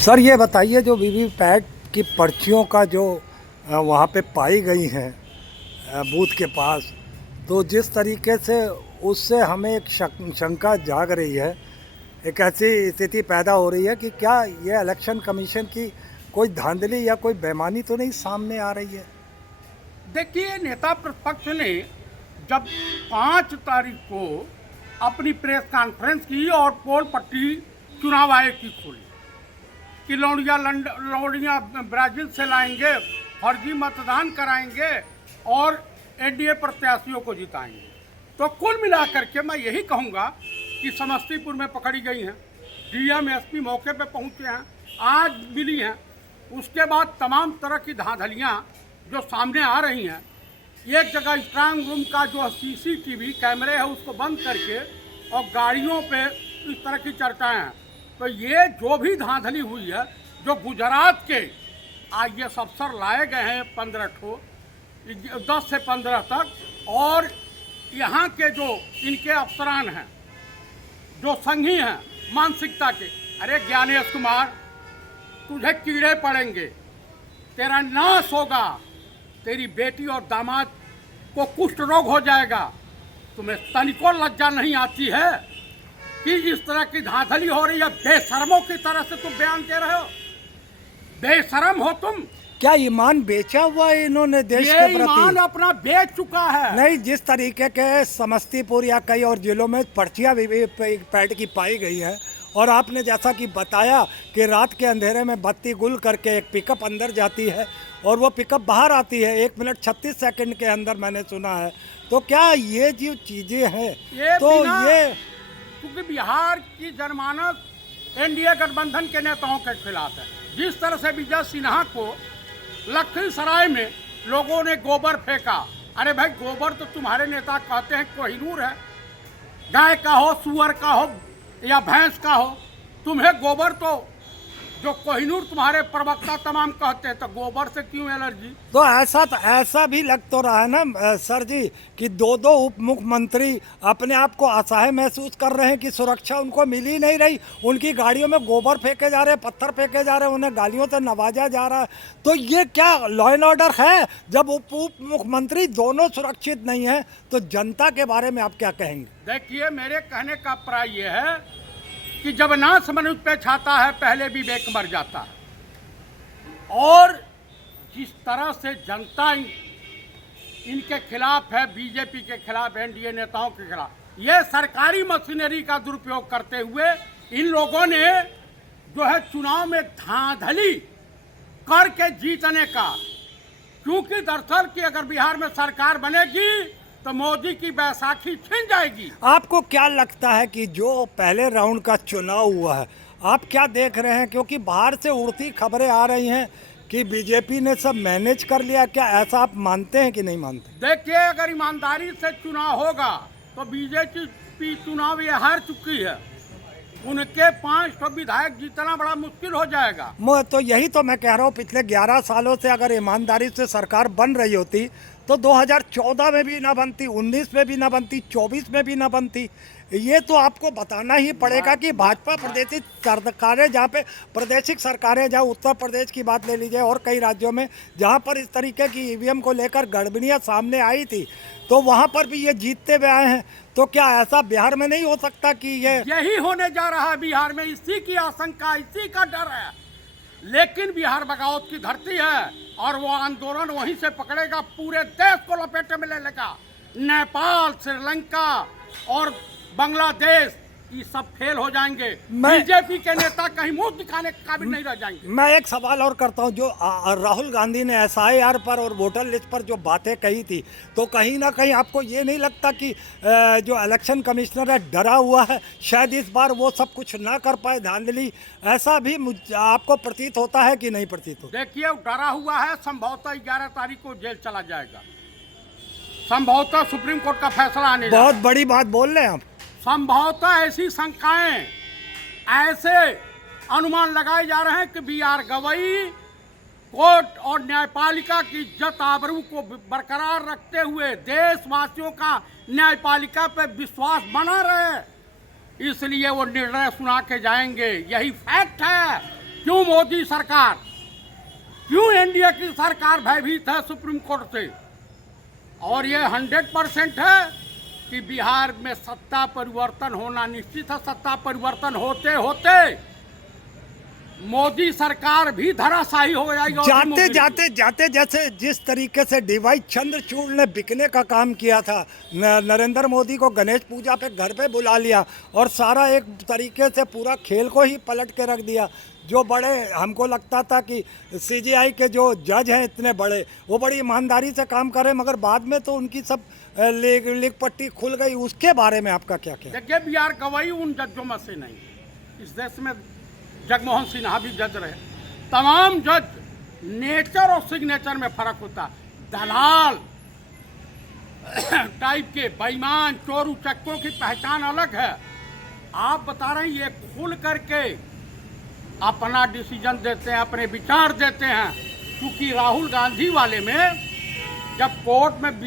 Sir ये बताइए जो वीवीपैट की पर्चियों का जो वहाँ पे पाई गई हैं बूथ के पास, तो जिस तरीके से उससे हमें एक शंका जाग रही है, एक ऐसी स्थिति पैदा हो रही है कि क्या ये इलेक्शन कमीशन की कोई धांधली या कोई बेईमानी तो नहीं सामने आ रही है। देखिए, नेता प्रतिपक्ष ने जब 5 तारीख को अपनी प्रेस कॉन्फ्रेंस की और पोल पट्टी चुनाव आयोग की खोली कि लौड़िया ब्राजील से लाएंगे, फर्जी मतदान कराएंगे और एनडीए प्रत्याशियों को जिताएंगे, तो कुल मिलाकर के मैं यही कहूँगा कि समस्तीपुर में पकड़ी गई हैं, डीएम एसपी मौके पे पहुँचे हैं, आज मिली हैं। उसके बाद तमाम तरह की धांधलियाँ जो सामने आ रही हैं, एक जगह स्ट्रांग रूम का जो सीसीटीवी कैमरे है उसको बंद करके और गाड़ियों पे इस तरह की चर्चाएं हैं। तो ये जो भी धांधली हुई है, जो गुजरात के आईएएस अफसर लाए गए हैं 15 ठो 10 से 15 तक, और यहाँ के जो इनके अफसरान हैं जो संघी हैं मानसिकता के, अरे ज्ञानेश कुमार तुझे कीड़े पड़ेंगे, तेरा नाश होगा, तेरी बेटी और दामाद को कुष्ठ रोग हो जाएगा, तुम्हें तनिको लज्जा नहीं आती है कि इस तरह की धांधली हो रही है। बेशर्मों की तरह से तुम बयान दे रहे हो, बेशर्म हो तुम। क्या ईमान बेचा हुआ है इन्होंने देश के प्रति? ईमान अपना बेच चुका है। नहीं, जिस तरीके के समस्तीपुर या कई और जिलों में पर्चियां वीवीपैट की पाई गई है, और आपने जैसा कि बताया कि रात के अंधेरे में बत्ती गुल करके एक पिकअप अंदर जाती है और वो पिकअप बाहर आती है 1 मिनट 36 सेकंड के अंदर, मैंने सुना है। तो क्या ये जो चीज़ें हैं, तो ये क्योंकि बिहार की जनमानस एनडीए गठबंधन के नेताओं के खिलाफ है। जिस तरह से विजय सिन्हा को लखीसराय में लोगों ने गोबर फेंका, अरे भाई गोबर तो तुम्हारे नेता कहते हैं कोहिनूर है, गाय का हो, सुअर का हो या भैंस का हो, तुम्हें गोबर तो जो कोहिनूर तुम्हारे प्रवक्ता तमाम कहते हैं, तो गोबर से क्यों एलर्जी? तो ऐसा भी लग तो रहा है ना सर जी कि दो उप मुख्यमंत्री अपने आप को असहाय महसूस कर रहे हैं कि सुरक्षा उनको मिल ही नहीं रही। उनकी गाड़ियों में गोबर फेंके जा रहे हैं, पत्थर फेंके जा रहे हैं, उन्हें गालियों से नवाजा जा रहा है। तो ये क्या लॉ एंड ऑर्डर है? जब उप मुख्यमंत्री दोनों सुरक्षित नहीं है तो जनता के बारे में आप क्या कहेंगे? देखिए, मेरे कहने का प्राय ये है कि जब नाश मनुष्य पे छाता है पहले विवेक मर जाता है। और जिस तरह से जनता इनके खिलाफ है, बीजेपी के खिलाफ, एनडीए नेताओं के खिलाफ, ये सरकारी मशीनरी का दुरुपयोग करते हुए इन लोगों ने जो है चुनाव में धांधली करके जीतने का, क्योंकि दरअसल कि अगर बिहार में सरकार बनेगी तो मोदी की बैसाखी छिन जाएगी। आपको क्या लगता है कि जो पहले राउंड का चुनाव हुआ है, आप क्या देख रहे हैं? क्योंकि बाहर से उड़ती खबरें आ रही हैं कि बीजेपी ने सब मैनेज कर लिया, क्या ऐसा आप मानते हैं कि नहीं मानते? देखिए, अगर ईमानदारी से चुनाव होगा तो बीजेपी चुनाव ये हार चुकी है, उनके 5 विधायक जीतना बड़ा मुश्किल हो जाएगा। तो यही तो मैं कह रहा हूँ, पिछले 11 सालों से अगर ईमानदारी से सरकार बन रही होती तो 2014 में भी ना बनती, 19 में भी ना बनती, 24 में भी ना बनती। ये तो आपको बताना ही पड़ेगा कि भाजपा प्रादेशिक सरकारें, जहाँ पे प्रादेशिक सरकारें, जहाँ उत्तर प्रदेश की बात ले लीजिए और कई राज्यों में जहाँ पर इस तरीके की ईवीएम को लेकर गड़बड़ियाँ सामने आई थी, तो वहाँ पर भी ये जीतते हुए आए हैं। तो क्या ऐसा बिहार में नहीं हो सकता कि यही होने जा रहा है बिहार में? इसी की आशंका, इसी का डर है। लेकिन बिहार बगावत की धरती है और वो आंदोलन वहीं से पकड़ेगा, पूरे देश को लपेटे में ले लेगा। नेपाल, श्रीलंका और बांग्लादेश, ये सब फेल हो जाएंगे। बीजेपी के नेता कहीं मुंह दिखाने के काबिल नहीं रह जाएंगे। मैं एक सवाल और करता हूं, जो राहुल गांधी ने एसआईआर पर और वोटर लिस्ट पर जो बातें कही थी, तो कहीं ना कहीं आपको ये नहीं लगता कि जो इलेक्शन कमिश्नर है डरा हुआ है, शायद इस बार वो सब कुछ ना कर पाए, धांधली, ऐसा भी आपको प्रतीत होता है कि नहीं प्रतीत होता? देखिए, डरा हुआ है, संभवतः 11 तारीख को जेल चला जाएगा, संभवतः सुप्रीम कोर्ट का फैसला आने बहुत बड़ी बात बोल रहे हैं आप। संभवतः ऐसी शंकाएं, ऐसे अनुमान लगाए जा रहे हैं कि बीआर गवई कोर्ट और न्यायपालिका की इज्जत आबरू को बरकरार रखते हुए देशवासियों का न्यायपालिका पर विश्वास बना रहे, इसलिए वो निर्णय सुना के जाएंगे। यही फैक्ट है। क्यों मोदी सरकार, क्यों एनडीए की सरकार भयभीत है सुप्रीम कोर्ट से? और ये 100% है कि बिहार में सत्ता परिवर्तन होना निश्चित है। सत्ता परिवर्तन होते होते मोदी सरकार भी धराशायी हो जाएगी। और जाते जाते जाते जैसे जिस तरीके से डीवाई चंद्रचूड़ ने बिकने का काम किया था, नरेंद्र मोदी को गणेश पूजा पे घर पे बुला लिया और सारा एक तरीके से पूरा खेल को ही पलट के रख दिया। जो बड़े हमको लगता था कि सीजीआई के जो जज हैं इतने बड़े, वो बड़ी ईमानदारी से काम कर रहे हैं, मगर बाद में तो उनकी सब लीक पट्टी खुल गई। उसके बारे में आपका क्या कहना? देखिए, बी आर गवई उन जजों में से नहीं। इस देश में जगमोहन सिन्हा भी जज रहे। तमाम जज नेचर और सिग्नेचर में फर्क होता। दलाल टाइप के बेईमान चोर उचक्कों की पहचान अलग है। आप बता रहे हैं ये खुल करके अपना डिसीजन देते हैं, अपने विचार देते हैं। क्योंकि राहुल गांधी वाले में जब कोर्ट में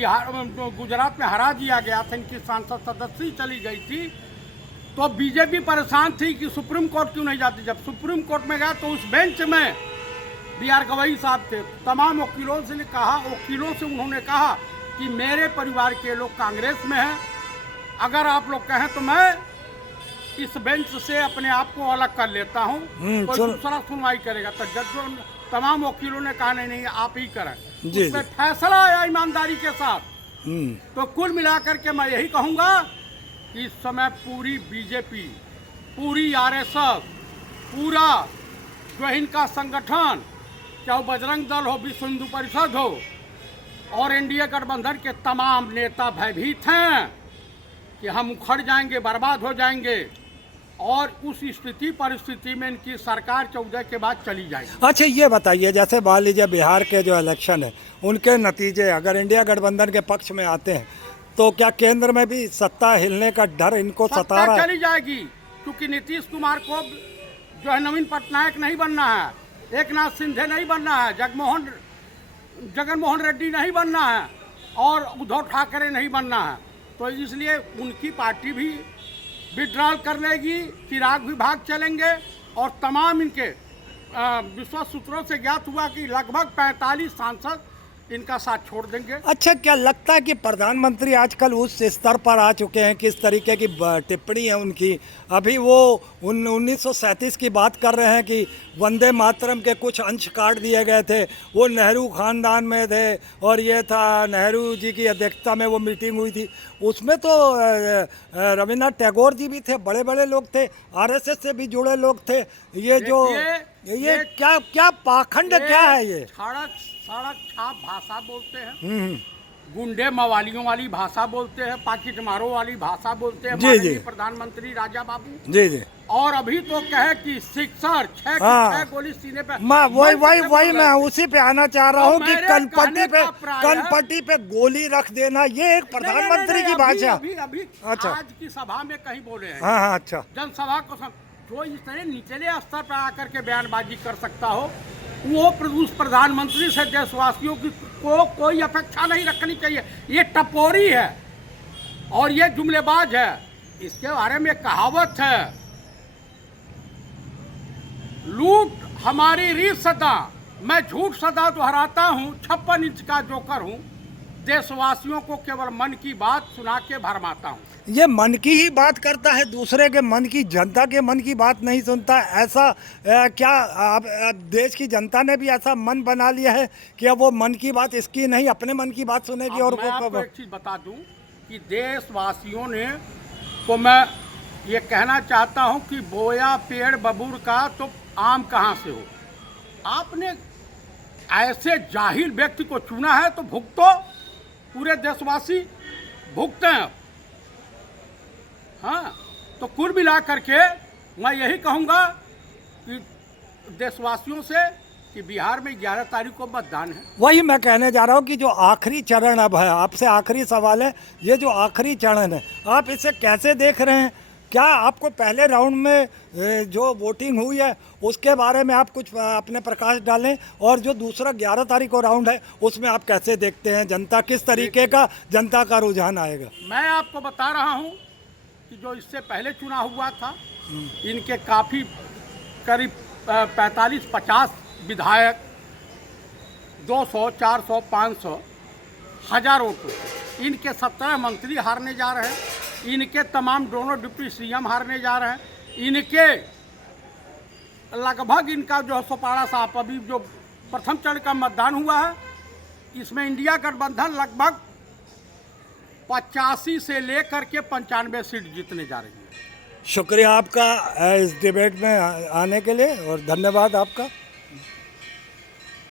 गुजरात में हरा दिया गया था, इनकी सांसद सदस्य चली गई थी, तो बीजेपी परेशान थी कि सुप्रीम कोर्ट क्यों नहीं जाती। जब सुप्रीम कोर्ट में गया तो उस बेंच में बी आर गवई साहब थे। तमाम वकीलों से उन्होंने कहा कि मेरे परिवार के लोग कांग्रेस में हैं, अगर आप लोग कहें तो मैं इस बेंच से अपने आप को अलग कर लेता हूं, कोई दूसरा सुनवाई करेगा। तो जजों तमाम वकीलों ने कहा नहीं आप ही करें। उसमें फैसला आया ईमानदारी के साथ। तो कुल मिलाकर के मैं यही कहूंगा कि इस समय पूरी बीजेपी, पूरी आरएसएस, पूरा जो इनका संगठन, चाहे वो बजरंग दल हो, विश्व हिंदू परिषद हो और एनडीए गठबंधन के तमाम नेता भयभीत हैं कि हम उखड़ जाएंगे, बर्बाद हो जाएंगे और उस स्थिति परिस्थिति में इनकी सरकार 14 के बाद चली जाएगी। अच्छा, ये बताइए, जैसे मान लीजिए बिहार के जो इलेक्शन है उनके नतीजे अगर इंडिया गठबंधन के पक्ष में आते हैं तो क्या केंद्र में भी सत्ता हिलने का डर इनको सता रहा है? चली जाएगी, क्योंकि नीतीश कुमार को जो है नवीन पटनायक नहीं बनना है, एकनाथ शिंदे नहीं बनना है, जगनमोहन रेड्डी नहीं बनना है और उद्धव ठाकरे नहीं बनना है। तो इसलिए उनकी पार्टी भी विड्रॉल कर लेगी, चिराग भी भाग चलेंगे और तमाम इनके विश्वास सूत्रों से ज्ञात हुआ कि लगभग 45 सांसद इनका साथ छोड़ देंगे। अच्छा, क्या लगता है कि प्रधानमंत्री आजकल उस स्तर पर आ चुके हैं, किस तरीके की टिप्पणी है उनकी? अभी वो 1937 की बात कर रहे हैं कि वंदे मातरम के कुछ अंश काट दिए गए थे, वो नेहरू खानदान में थे और ये था नेहरू जी की अध्यक्षता में वो मीटिंग हुई थी, उसमें तो रविन्द्रनाथ टैगोर जी भी थे, बड़े बड़े लोग थे, आरएसएस से भी जुड़े लोग थे। ये क्या पाखंड क्या है? ये सड़क छाप भाषा बोलते हैं, गुंडे मवालियों वाली भाषा बोलते हैं, पाकिट मारो वाली भाषा बोलते हैं माननीय प्रधानमंत्री राजा बाबू जी। और अभी तो कहे कि सिक्सर 6 गोली सीने पे। वही मैं उसी पे आना चाह रहा हूँ कि कनपट्टी पे गोली रख देना, ये एक प्रधानमंत्री की भाषा। अभी अच्छा, आज की सभा में कहीं बोले हैं। हाँ, अच्छा। जनसभा को जो इस तरह निचले स्तर पर आकर के बयानबाजी कर सकता हो, वो उस प्रधानमंत्री से देशवासियों की को कोई अपेक्षा नहीं रखनी चाहिए। ये टपोरी है और ये जुमलेबाज है। इसके बारे में कहावत है, लूट हमारी रीत सदा, मैं झूठ सदा दोहराता हूँ, 56 इंच का जोकर हूँ, देशवासियों को केवल मन की बात सुना के भरमाता हूँ। ये मन की ही बात करता है, दूसरे के मन की, जनता के मन की बात नहीं सुनता। ऐसा क्या अब देश की जनता ने भी ऐसा मन बना लिया है कि अब वो मन की बात इसकी नहीं, अपने मन की बात सुनेगी? और मैं आपको एक चीज बता दूं कि देशवासियों ने को मैं ये कहना चाहता हूं कि बोया पेड़ बबूर का तो आम कहां से हो। आपने ऐसे जाहिल व्यक्ति को चुना है तो भुगतो, पूरे देशवासी भुगते हैं। हाँ, तो कुल मिला करके मैं यही कहूँगा कि देशवासियों से कि बिहार में 11 तारीख को मतदान है। वही मैं कहने जा रहा हूँ कि जो आखिरी चरण अब है, आपसे आखिरी सवाल है, ये जो आखिरी चरण है आप इसे कैसे देख रहे हैं? क्या आपको पहले राउंड में जो वोटिंग हुई है उसके बारे में आप कुछ अपने प्रकाश डालें, और जो दूसरा 11 तारीख को राउंड है उसमें आप कैसे देखते हैं? जनता किस तरीके का जनता का रुझान आएगा? मैं आपको बता रहा हूँ कि जो इससे पहले चुनाव हुआ था, इनके काफ़ी करीब 45-50 विधायक 200, 400, 500, 1000 वोटों से। इनके 17 मंत्री हारने जा रहे हैं, इनके तमाम दोनों डिप्टी सीएम हारने जा रहे हैं, इनके लगभग इनका जो सोपाड़ा साहब अभी जो प्रथम चरण का मतदान हुआ है, इसमें इंडिया गठबंधन लगभग 85 से लेकर के 95 सीट जीतने जा रही है। शुक्रिया आपका इस डिबेट में आने के लिए और धन्यवाद आपका।